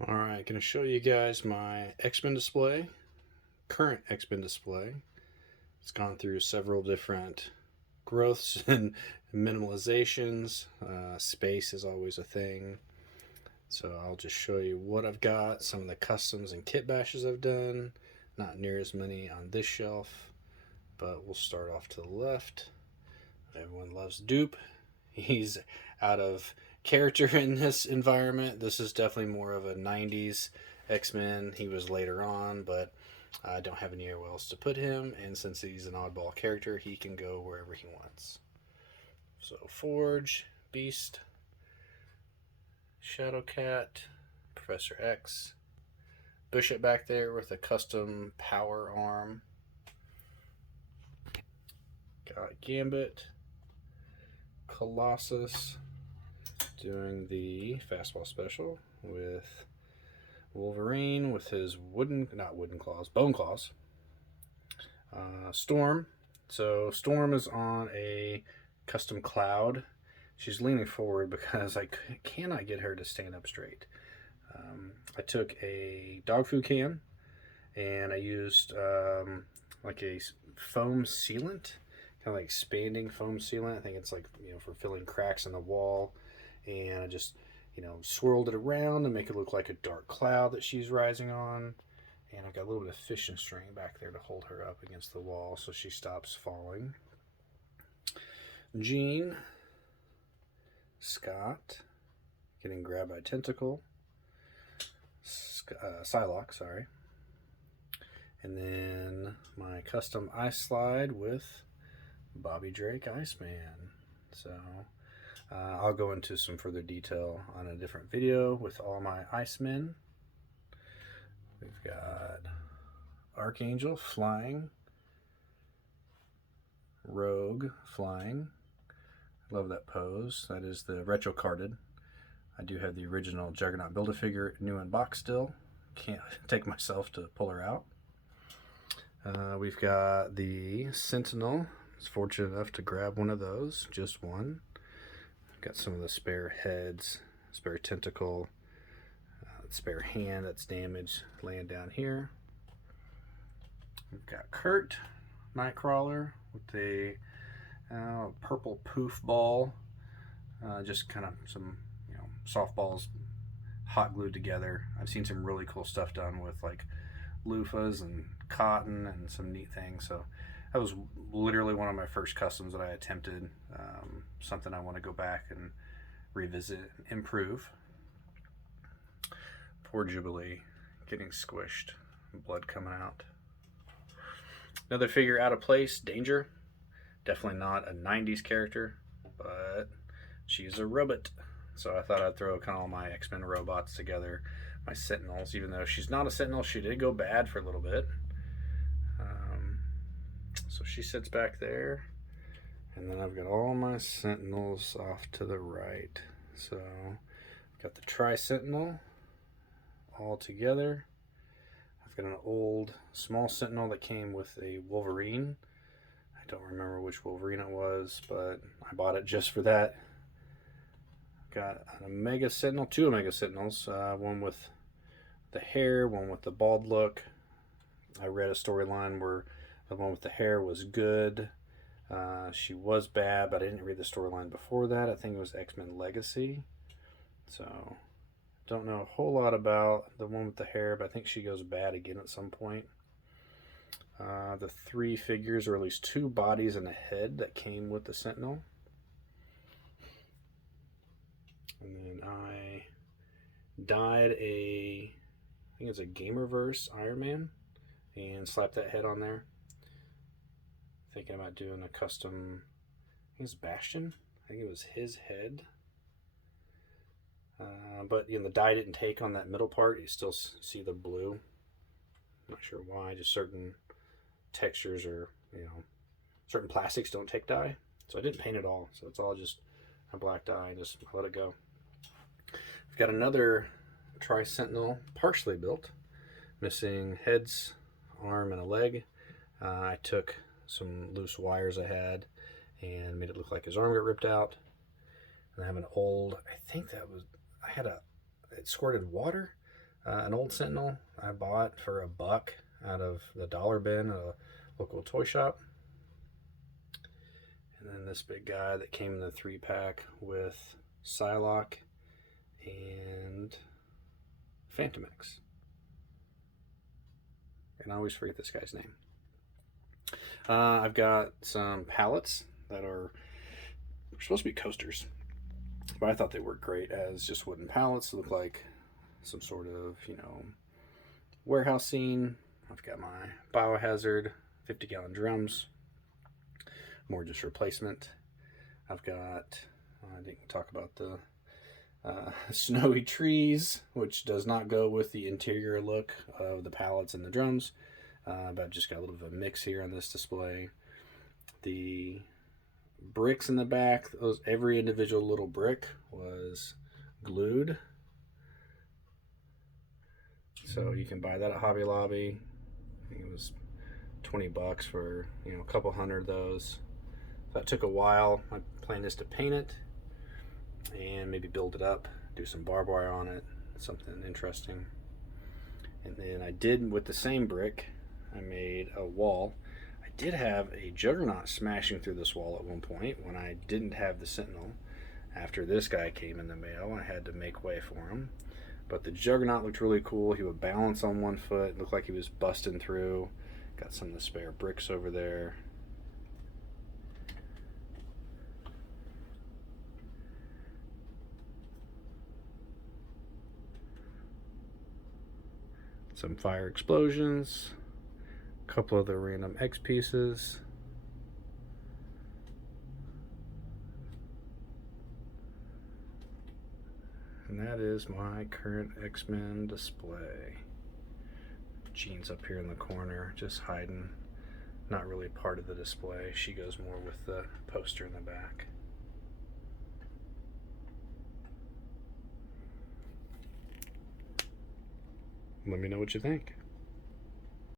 Alright, going to show you guys my X-Men display, current X-Men display. It's gone through several different growths and minimalizations. Space is always a thing. So I'll just show you what I've got, some of the customs and kit bashes I've done. Not near as many on this shelf, but we'll start off to the left. Everyone loves Dupe. He's out of character in this environment. This is definitely more of a 90s X-Men. He was later on, but I don't have anywhere else to put him, and since he's an oddball character, he can go wherever he wants. So Forge, Beast, Shadowcat, Professor X, Bishop back there with a custom power arm. Got Gambit, Colossus doing the fastball special with Wolverine with his bone claws. Storm. So Storm is on a custom cloud. She's leaning forward because I cannot get her to stand up straight. I took a dog food can and I used like a foam sealant, kind of like expanding foam sealant. I think it's like, for filling cracks in the wall. And I just, swirled it around to make it look like a dark cloud that she's rising on. And I've got a little bit of fishing string back there to hold her up against the wall so she stops falling. Jean, Scott, getting grabbed by Tentacle. Psylocke, sorry. And then my custom ice slide with Bobby Drake Iceman. So I'll go into some further detail on a different video with all my Icemen. We've got Archangel flying, Rogue flying. Love that pose. That is the retro carded. I do have the original Juggernaut Build-A-Figure new in box still. Can't take myself to pull her out. We've got the Sentinel. I was fortunate enough to grab one of those, just one. Got some of the spare heads, spare tentacle, spare hand that's damaged laying down here. We've got Kurt, Nightcrawler, with a purple poof ball. Just kind of some, softballs hot glued together. I've seen some really cool stuff done with like loofahs and cotton and some neat things. So that was literally one of my first customs that I attempted. Something I want to go back and revisit and improve. Poor Jubilee getting squished, blood coming out. Another figure out of place, Danger. Definitely not a 90s character, but she's a robot. So I thought I'd throw kind of all my X-Men robots together, my Sentinels. Even though she's not a Sentinel, she did go bad for a little bit. So she sits back there. And then I've got all my Sentinels off to the right. So I've got the Tri-Sentinel all together. I've got an old small Sentinel that came with a Wolverine. I don't remember which Wolverine it was, but I bought it just for that. Got an Omega Sentinel, two Omega Sentinels, one with the hair, one with the bald look. I read a storyline where the one with the hair was good. She was bad, but I didn't read the storyline before that. I think it was X-Men Legacy. So, don't know a whole lot about the one with the hair, but I think she goes bad again at some point. The three figures, or at least two bodies and a head that came with the Sentinel. And then I dyed I think it's a Gamerverse Iron Man, and slapped that head on there. Thinking about doing a custom, I think it's Bastion. I think it was his head. But the dye didn't take on that middle part. You still see the blue. I'm not sure why. Just certain textures or certain plastics don't take dye. So I didn't paint it all. So it's all just a black dye. Just let it go. I've got another Tri-Sentinel partially built, missing heads, arm, and a leg. I took some loose wires I had and made it look like his arm got ripped out. And I have an old, I think that was, it squirted water. An old Sentinel I bought for $1 out of the dollar bin at a local toy shop. And then this big guy that came in the 3-pack with Psylocke and Fantomex. And I always forget this guy's name. I've got some pallets that are supposed to be coasters, but I thought they worked great as just wooden pallets. Look like some sort of, warehouse scene. I've got my Biohazard 50-gallon drums, more just replacement. I've got, I didn't talk about the snowy trees, which does not go with the interior look of the pallets and the drums, but I've just got a little bit of a mix here on this display. The bricks in the back, every individual little brick was glued, so you can buy that at Hobby Lobby. I think it was $20 for a couple hundred of those. That took a while. My plan is to paint it and maybe build it up, do some barbed wire on it, something interesting. And then I did, with the same brick, I made a wall. I did have a Juggernaut smashing through this wall at one point when I didn't have the Sentinel. After this guy came in the mail, I had to make way for him. But the Juggernaut looked really cool. He would balance on one foot, looked like he was busting through. Got some of the spare bricks over there. Some fire explosions, a couple of the random X pieces. And that is my current X-Men display. Jean's up here in the corner, just hiding. Not really part of the display. She goes more with the poster in the back. Let me know what you think.